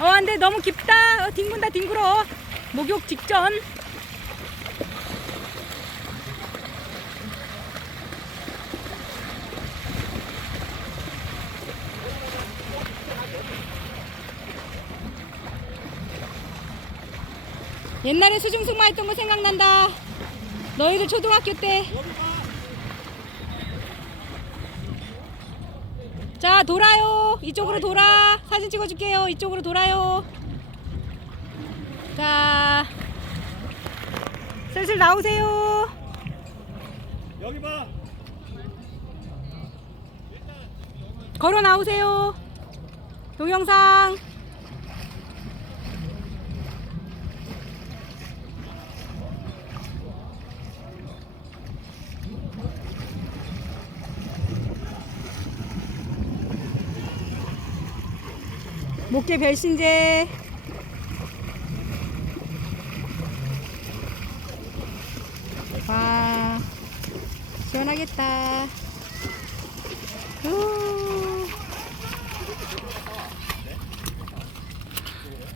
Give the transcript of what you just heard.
어, 안 돼. 너무 깊다. 어, 뒹군다, 뒹굴어. 목욕 직전. 옛날에 수중승마 했던 거 생각난다. 너희들 초등학교 때. 자, 돌아요. 이쪽으로 돌아. 사진 찍어줄게요. 이쪽으로 돌아요. 자, 슬슬 나오세요. 여기 봐. 걸어 나오세요. 동영상. 목계 별신제. 와, 시원하겠다. 우.